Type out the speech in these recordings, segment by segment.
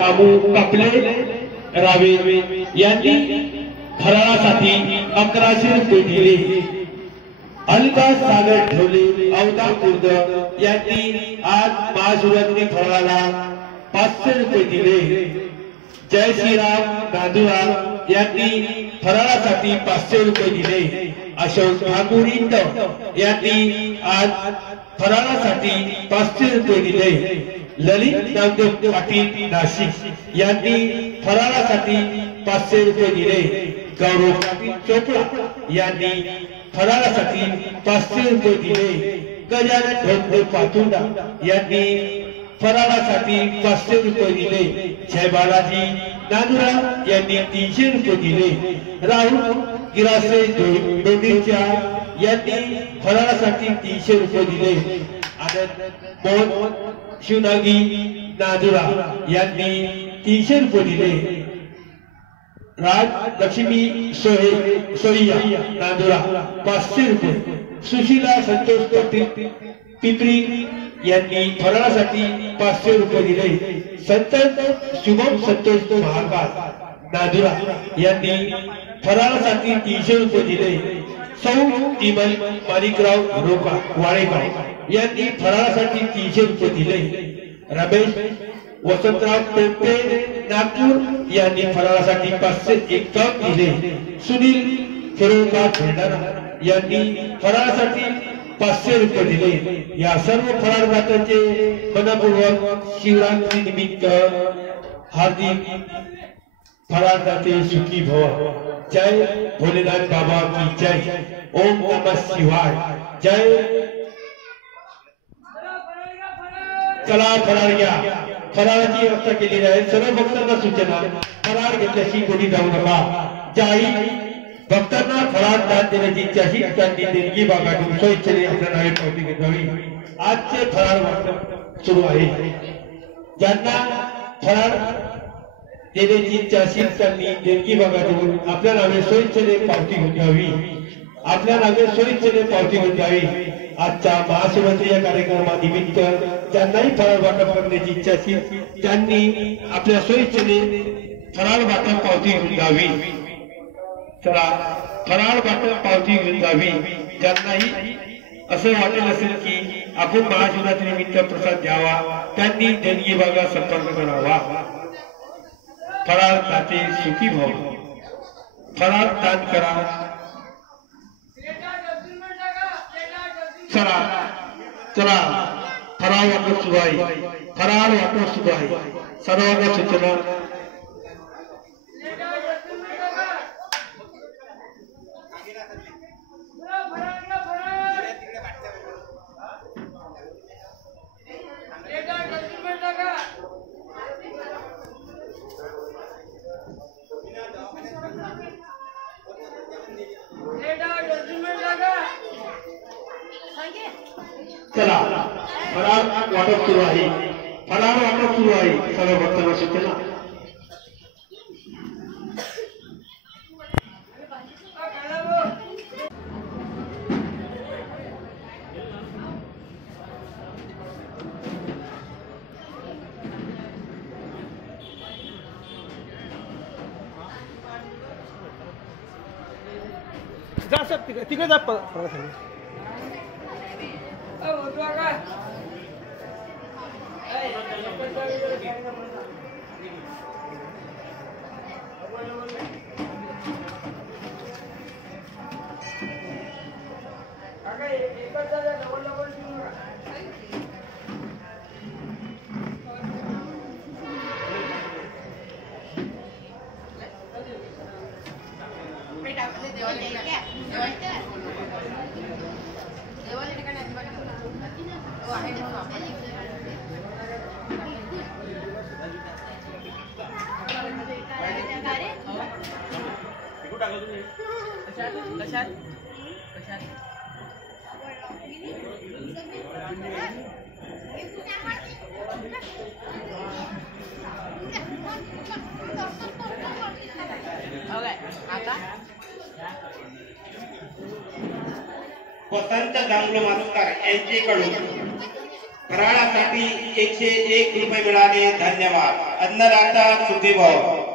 बाबू कापले रावे यांनी फराळासाठी 1100 रुपये दिले। अलका सागर ठेवले अवधा खुर्द यांनी आज महाशिवरात्री फराळाला 500 रुपये दिले। जय श्रीराम नांदुरा यांनी फराळासाठी 500 रुपये दिले। अशोक ठाकूरिंद यांनी आज फराळासाठी 500 रुपये दिले। ललित नामदेव पाटील नाशिक यांनी फराळासाठी 500 रुपये दिले। गौरव पाटील चोपडा यांनी फराळासाठी 500 रुपये दिले। गजानन ढोंडे पातुंडा यांनी फराळासाठी 500 रुपये दिले। जय बालाजी नांदुरा यांनी 300 रुपये दिले। राहुल गिरासे डोंडीच्या यांनी फराळासाठी 300 रुपये दिले। आनंद मोहन शिवनागी नांदुरा यांनी 300 रुपये दिले। राज लक्ष्मी सोहिया नांदुरा 500 रुपये। सुशीला संतोष पाटील पिपरी यांनी फराळासाठी 500 रुपये दिले। संत शुभम संतोष महाकाल नांदुरा यांनी फराळासाठी 300 रुपये दिले। सौ इमल माणिकराव रोका वाळेगाव यांनी फराळासाठी 300 रुपये दिले। रमेश वसंतराव टोपे नागपूर यांनी फराळासाठी 551 दिले। सुनील फिरोजका भंडारा यांनी फराळासाठी 500 रुपये दिले। या सर्व फराळ दात्यांचे मनपूर्वक शिवरात्री निमित्त हार्दिक फराळ दाते सुखी भव। जय भोलेनाथ बाबा की जय। ओम नमः शिवाय। जय। चला फराळ घ्या। फराळाची व्यवस्था केलेली आहे। सर्व भक्तांना सूचना, फराळ घेतल्याशी कोणी जाऊ नका। ज्याही भक्तांना फराळ दान देण्याची इच्छाशी त्यांनी देणगी भागातून स्वइच्छेने आपल्या नावे पावती घ्यावी। आजचे फराळ वाटप सुरू आहे। ज्यांना फराळ देण्याची इच्छा असेल त्यांनी देणगी भागातून आपल्या नावे स्वइच्छेने पावती घ्यावी। आपल्या नावे स्वइच्छेने पावती घ्यावी। आजच्या महाशिवरात्री या कार्यक्रमानिमित्त ज्यांनाही फराळ वाटप करण्याची इच्छा असेल त्यांनी आपल्या स्वइच्छेने फराळ वाटप पावती घेऊन जावी। चला फराळ वाटप पावती घेऊन जावी। ज्यांनाही असं वाटेल असेल की आपण महाशिवरात्री निमित्त प्रसाद द्यावा त्यांनी देणगी भागात संपर्क करावा। फराळ दाते सुखी भव। फराळ दान करा। चला चला फराळ वाटप सुरू आहे। फराळ वाटप सुरू आहे। सर्वांना सूचना, चला फराळ वाटप सुरू आहे। फराळ वाटप सुरू आहे। सर्व भक्तांना सूचना, जा सर तिकडे जा फराळ वसंत गांगुळ मास्तर यांच्याकडून फराळासाठी 101 रुपये मिळाले. धन्यवाद. अन्नदाता सुखी भव.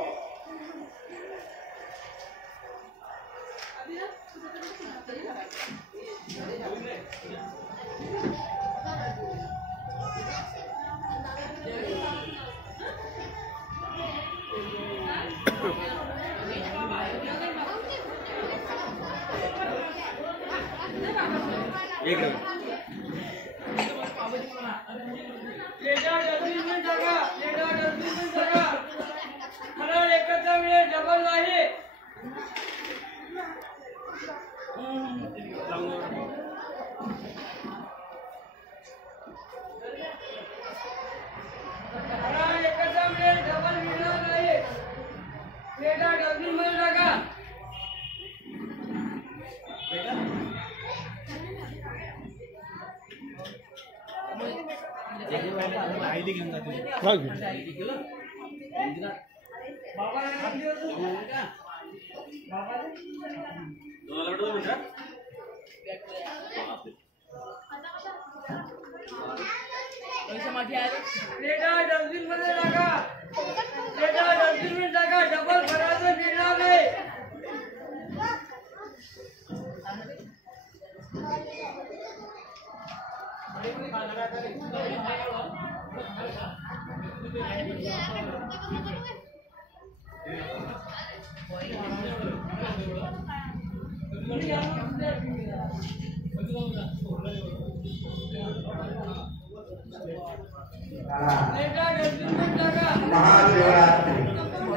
महाशिवरात्रि,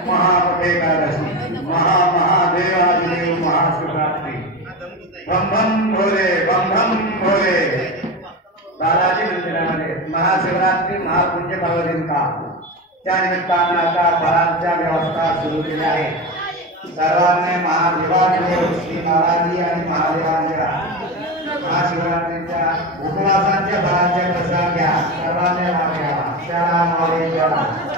महाएकादशी, महादेवादेव महाशिवरात्रि. बम बम भोले, बम बम भोले. बालाजी मंदिरामध्ये महाशिवरात्रि महापूज्य दिन का त्या निमित्तानं आता फराळाच्या व्यवस्था सुरू केली आहे. सर्वांनी महादेवादेव श्री बालाजी आणि महादेवांच्या महाशिवरात्रीच्या उपवासांच्या फराळाचे प्रसाद घ्या. सर्वांनी लाभ घ्यावा.